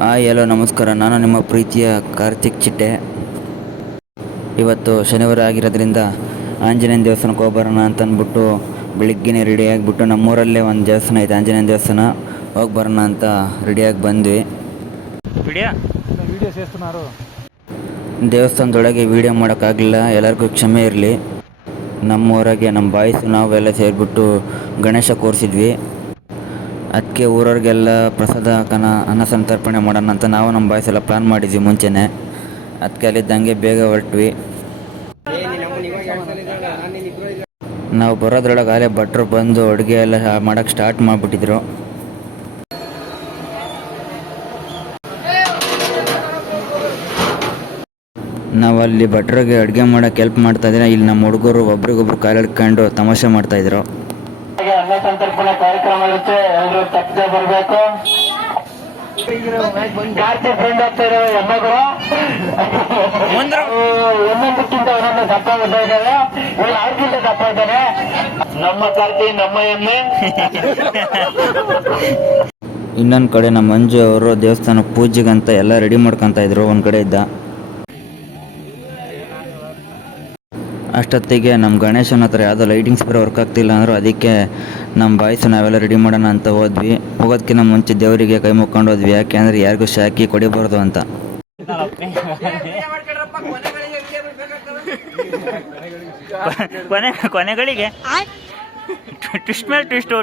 Hi hello ನಮಸ್ಕಾರ. ನಾನು ನಿಮ್ಮ ಪ್ರೀತಿಯ ಕಾರ್ತಿಕ್ ಚಿಟ್ಟೆ. ಇವತ್ತು ಶನಿವಾರ ಆಗಿರೋದ್ರಿಂದ ಆಂಜನೇಯನ ದೇವಸ್ಥಾನಕ್ಕೆ ಹೋಗ್ಬರೋಣ ಅಂತ ಅಂದ್ಬಿಟ್ಟು ಬೆಳಿಗ್ಗೆನೇ ರೆಡಿ ಆಗಿಬಿಟ್ಟು ನಮ್ಮೂರಲ್ಲೇ ಒಂದು ದೇವಸ್ಥಾನ ಐತೆ, ಆಂಜನೇಯನ ದೇವಸ್ಥಾನ. ಹೋಗಿ ಬರೋಣ ಅಂತ ರೆಡಿಯಾಗಿ ಬಂದ್ವಿ. ದೇವಸ್ಥಾನದೊಳಗೆ ವೀಡಿಯೋ ಮಾಡೋಕ್ಕಾಗಲಿಲ್ಲ, ಎಲ್ಲರಿಗೂ ಕ್ಷಮೆ ಇರಲಿ. ನಮ್ಮೂರಾಗೆ ನಮ್ಮ ಬಾಯ್ಸು ನಾವೆಲ್ಲ ಸೇರಿಬಿಟ್ಟು ಗಣೇಶ ಕೂರಿಸಿದ್ವಿ. ಅದಕ್ಕೆ ಊರವ್ರಿಗೆಲ್ಲ ಪ್ರಸಾದ ಅನ್ನ ಸಂತರ್ಪಣೆ ಮಾಡೋಣ ಅಂತ ನಾವು ನಮ್ಮ ಬಾಯ್ಸ್ ಎಲ್ಲ ಪ್ಲ್ಯಾನ್ ಮಾಡಿದ್ವಿ ಮುಂಚೆನೇ. ಅದಕ್ಕೆ ಅಲ್ಲಿದ್ದಂಗೆ ಬೇಗ ಹೊರಟ್ವಿ. ನಾವು ಬರೋದ್ರೊಳಗೆ ಅಲ್ಲೇ ಭಟ್ರು ಬಂದು ಅಡುಗೆ ಎಲ್ಲ ಮಾಡೋಕ್ಕೆ ಸ್ಟಾರ್ಟ್ ಮಾಡಿಬಿಟ್ಟಿದ್ರು. ನಾವು ಅಲ್ಲಿ ಭಟ್ರಿಗೆ ಅಡುಗೆ ಮಾಡೋಕ್ಕೆ ಹೆಲ್ಪ್ ಮಾಡ್ತಾಯಿದ್ರೆ ಇಲ್ಲಿ ನಮ್ಮ ಹುಡುಗರು ಒಬ್ರಿಗೊಬ್ರು ಕಾಲು ಹಿಡ್ಕೊಂಡು ತಮಾಷೆ ಮಾಡ್ತಾಯಿದ್ರು. ಅನ್ನ ಸಂತರ್ಪಣೆ ಕಾರ್ಯಕ್ರಮ ಇರುತ್ತೆ, ಎಲ್ಲರೂ ತಪ್ಪದೆ ಬರಬೇಕು. ಜಾಸ್ತಿ ಫ್ರೆಂಡ್ ಆಗ್ತಾ ಇರೋ ಹೆಣ್ಮಗಳು ಒಂದೊಂದಕ್ಕಿಂತ ಒಂದೊಂದು ದಪ್ಪ ಬರ್ತಾ ಇದ್ದಾರೆ. ಇವ್ರು ಅವ್ರಿಗಿಂತ ದಪ್ಪ ಇದ್ದಾರೆ. ನಮ್ಮ ಕಾರ್ತಿ ನಮ್ಮ ಎಮ್ಮೆ. ಇನ್ನೊಂದು ಕಡೆ ನಮ್ಮ ಮಂಜು ಅವರು ದೇವಸ್ಥಾನ ಪೂಜೆಗಂತ ಎಲ್ಲ ರೆಡಿ ಮಾಡ್ಕೊತಾ ಇದ್ರು. ಒಂದು ಕಡೆ ಇದ್ದ. ಅಷ್ಟೊತ್ತಿಗೆ ನಮ್ಮ ಗಣೇಶನ ಹತ್ರ ಯಾವುದೋ ಲೈಟಿಂಗ್ಸ್ ಬೇರೆ ವರ್ಕ್ ಆಗ್ತಿಲ್ಲ ಅಂದರು. ಅದಕ್ಕೆ ನಮ್ಮ ಬಾಯ್ಸ್ ನಾವೆಲ್ಲ ರೆಡಿ ಮಾಡೋಣ ಅಂತ ಹೋದ್ವಿ. ಹೋಗೋದಕ್ಕಿಂತ ಮುಂಚೆ ದೇವರಿಗೆ ಕೈ ಮುಕ್ಕೊಂಡು ಹೋದ್ವಿ, ಯಾಕೆಂದರೆ ಯಾರಿಗೂ ಶಾಕಿ ಕೊಡಿಬಾರ್ದು ಅಂತ. ಕೊನೆಗಳಿಗೆ ಟ್ವಿಸ್ಟ್ ಮೇಲೆ ಟ್ವಿಸ್ಟು.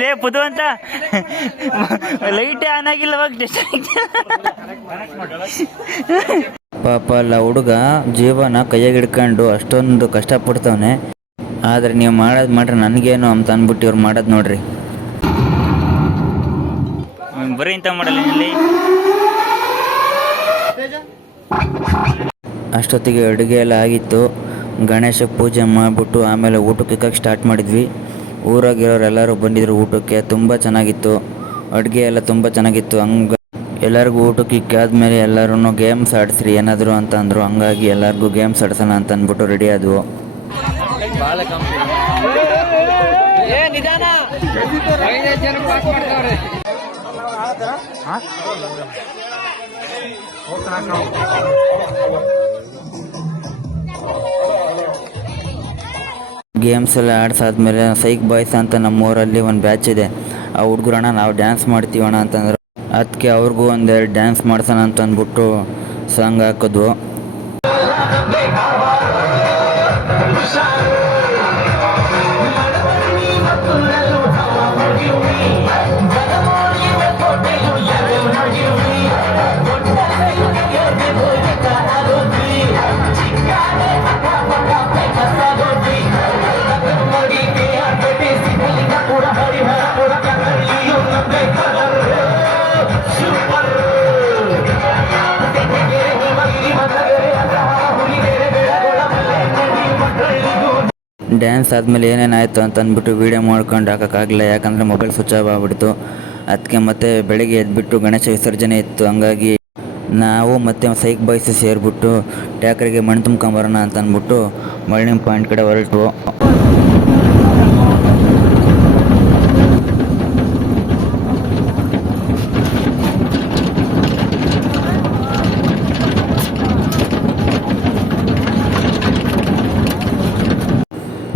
ರೇ ಪುದು ಅಂತ ಲೈಟೇ ಆನ್ ಆಗಿಲ್ಲವಾಗ ಪಾಪ ಅಲ್ಲ ಹುಡುಗ ಜೀವನ ಕೈಯಾಗಿ ಹಿಡ್ಕೊಂಡು ಅಷ್ಟೊಂದು ಕಷ್ಟಪಡ್ತವನೆ. ಆದರೆ ನೀವು ಮಾಡೋದು ಮಾಡ್ರಿ ನನಗೇನು ಅಂತ ಅಂದ್ಬಿಟ್ಟು ಇವ್ರು ಮಾಡೋದು ನೋಡ್ರಿ. ಬರೀ ಇಂಥ ಮಾಡಲ್ಲ. ಅಷ್ಟೊತ್ತಿಗೆ ಅಡುಗೆ ಎಲ್ಲ ಆಗಿತ್ತು. ಗಣೇಶಕ್ಕೆ ಪೂಜೆ ಮಾಡಿಬಿಟ್ಟು ಆಮೇಲೆ ಊಟಕ್ಕೆ ಇಕ್ಕಕ್ಕೆ ಸ್ಟಾರ್ಟ್ ಮಾಡಿದ್ವಿ. ಊರಾಗಿರೋರೆಲ್ಲರೂ ಬಂದಿದ್ರು ಊಟಕ್ಕೆ. ತುಂಬ ಚೆನ್ನಾಗಿತ್ತು, ಅಡುಗೆ ಎಲ್ಲ ತುಂಬ ಚೆನ್ನಾಗಿತ್ತು. ಹಂಗೆ ಎಲ್ಲರಿಗೂ ಊಟಕ್ಕೆ ಇಕ್ಕಾದ್ಮೇಲೆ ಎಲ್ಲರೂ ಗೇಮ್ಸ್ ಆಡಿಸ್ರಿ ಏನಾದರೂ ಅಂತ ಅಂದರು. ಹಂಗಾಗಿ ಎಲ್ಲರಿಗೂ ಗೇಮ್ಸ್ ಆಡ್ಸೋಣ ಅಂತ ಅಂದ್ಬಿಟ್ಟು ರೆಡಿ ಆದವು. ಗೇಮ್ಸ್ ಎಲ್ಲ ಆಡ್ಸಾದ್ಮೇಲೆ ಸೈಕ್ ಬಾಯ್ಸ್ ಅಂತ ನಮ್ಮೂರಲ್ಲಿ ಒಂದು ಬ್ಯಾಚ್ ಇದೆ. ಆ ಹುಡುಗರಣ್ಣ ನಾವು ಡ್ಯಾನ್ಸ್ ಮಾಡ್ತೀವಣ್ಣ ಅಂತಂದ್ರು. ಅದಕ್ಕೆ ಅವ್ರಿಗೂ ಒಂದೆರಡು ಡ್ಯಾನ್ಸ್ ಮಾಡ್ಸೋಣ ಅಂತ ಅಂದ್ಬಿಟ್ಟು ಸಾಂಗ್ ಹಾಕಿದ್ವು. ಡ್ಯಾನ್ಸ್ ಆದಮೇಲೆ ಏನೇನಾಯಿತು ಅಂತ ಅಂದ್ಬಿಟ್ಟು ವೀಡಿಯೋ ಮಾಡ್ಕೊಂಡು ಹಾಕೋಕ್ಕಾಗಲಿಲ್ಲ, ಯಾಕಂದರೆ ಮೊಬೈಲ್ ಸ್ವಿಚ್ ಆಫ್ ಆಗಿಬಿಡ್ತು. ಅದಕ್ಕೆ ಮತ್ತೆ ಬೆಳಗ್ಗೆ ಎದ್ಬಿಟ್ಟು ಗಣೇಶ ವಿಸರ್ಜನೆ ಇತ್ತು. ಹಂಗಾಗಿ ನಾವು ಮತ್ತು ಸೈಕ್ ಬಾಯ್ಸ್ ಸೇರಿಬಿಟ್ಟು ಟ್ಯಾಕ್ರಿಗೆ ಮಣ್ಣು ತುಂಬ್ಕೊಂಬರೋಣ ಅಂತ ಅಂದ್ಬಿಟ್ಟು ಮಳ್ಳಿನ ಪಾಯಿಂಟ್ ಕಡೆ ಹೊರಟು.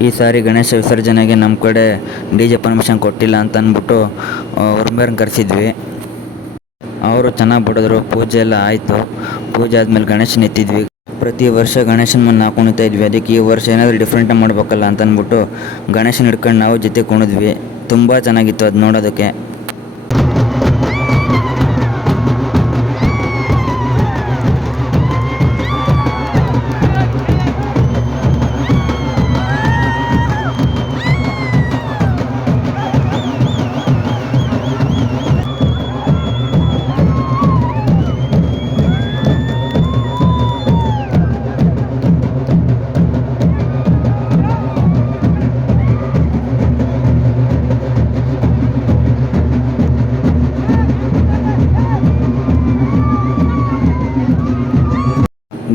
ಈ ಸಾರಿ ಗಣೇಶ ವಿಸರ್ಜನೆಗೆ ನಮ್ಮ ಕಡೆ DJ ಪರ್ಮಿಷನ್ ಕೊಟ್ಟಿಲ್ಲ ಅಂತ ಅಂದ್ಬಿಟ್ಟು ಅವ್ರ ಕರೆಸಿದ್ವಿ. ಅವರು ಚೆನ್ನಾಗಿ ಬಿಡಿದ್ರು. ಪೂಜೆ ಎಲ್ಲ ಆಯಿತು. ಪೂಜೆ ಆದಮೇಲೆ ಗಣೇಶನ ಎತ್ತಿದ್ವಿ. ಪ್ರತಿ ವರ್ಷ ಗಣೇಶನ ಮನೆ ನಾವು ಕುಣಿತಾ ಇದ್ವಿ. ಅದಕ್ಕೆ ಈ ವರ್ಷ ಏನಾದರೂ ಡಿಫ್ರೆಂಟಾಗಿ ಮಾಡಬೇಕಲ್ಲ ಅಂತ ಅಂದ್ಬಿಟ್ಟು ಗಣೇಶನ ಹಿಡ್ಕೊಂಡು ನಾವು ಜೊತೆ ಕುಣಿದ್ವಿ. ತುಂಬ ಚೆನ್ನಾಗಿತ್ತು ಅದು ನೋಡೋದಕ್ಕೆ.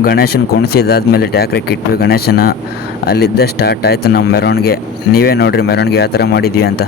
ಗಣೇಶನ ಕುಣಿಸಿದಾದ್ಮೇಲೆ ಟ್ಯಾಕ್ರಿಗೆ ಇಟ್ವಿ ಗಣೇಶನ. ಅಲ್ಲಿದ್ದ ಸ್ಟಾರ್ಟ್ ಆಯಿತು ನಮ್ಮ ಮೆರವಣಿಗೆ. ನೀವೇ ನೋಡ್ರಿ ಮೆರವಣಿಗೆ ಯಾವ ಥರ ಮಾಡಿದ್ವಿ ಅಂತ.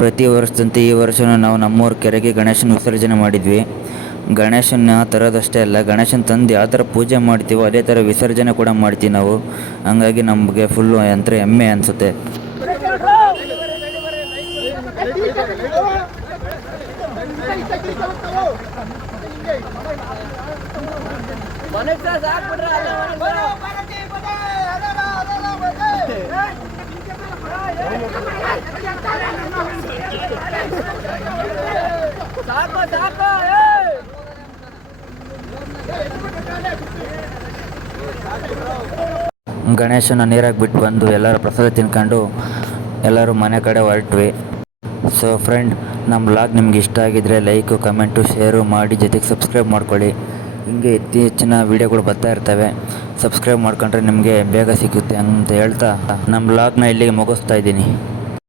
ಪ್ರತಿ ವರ್ಷದಂತೆ ಈ ವರ್ಷವೂ ನಾವು ನಮ್ಮೂರ ಕೆರೆಗೆ ಗಣೇಶನ ವಿಸರ್ಜನೆ ಮಾಡಿದ್ವಿ. ಗಣೇಶನ ತರೋದಷ್ಟೇ ಅಲ್ಲ, ಗಣೇಶನ ತಂದು ಯಾವ ಥರ ಪೂಜೆ ಮಾಡ್ತೀವೋ ಅದೇ ಥರ ವಿಸರ್ಜನೆ ಕೂಡ ಮಾಡ್ತೀವಿ ನಾವು. ಹಂಗಾಗಿ ನಮಗೆ ಫುಲ್ಲು ಯಂತ್ರ ಹೆಮ್ಮೆ ಅನಿಸುತ್ತೆ. ಗಣೇಶನ ನೀರಾಗಿ ಬಿಟ್ಟು ಬಂದು ಎಲ್ಲರೂ ಪ್ರಸಾದ ತಿನ್ಕೊಂಡು ಎಲ್ಲರೂ ಮನೆ ಕಡೆ ಹೊರಟ್ವಿ. ಸೊ ಫ್ರೆಂಡ್, ನಮ್ಮ ವ್ಲಾಗ್ ನಿಮ್ಗೆ ಇಷ್ಟ ಆಗಿದ್ದರೆ ಲೈಕು, ಕಮೆಂಟು, ಶೇರು ಮಾಡಿ, ಜೊತೆಗೆ ಸಬ್ಸ್ಕ್ರೈಬ್ ಮಾಡ್ಕೊಳ್ಳಿ. ಹಿಂಗೆ ಹೆಚ್ಚಿನ ವೀಡಿಯೋಗಳು ಬರ್ತಾ ಇರ್ತವೆ. ಸಬ್ಸ್ಕ್ರೈಬ್ ಮಾಡ್ಕೊಂಡ್ರೆ ನಿಮಗೆ ಬೇಗ ಸಿಗುತ್ತೆ ಅಂತ ಹೇಳ್ತಾ ನಮ್ಮ ವ್ಲಾಗ್ನ ಇಲ್ಲಿಗೆ ಮುಗಿಸ್ತಾ ಇದ್ದೀನಿ.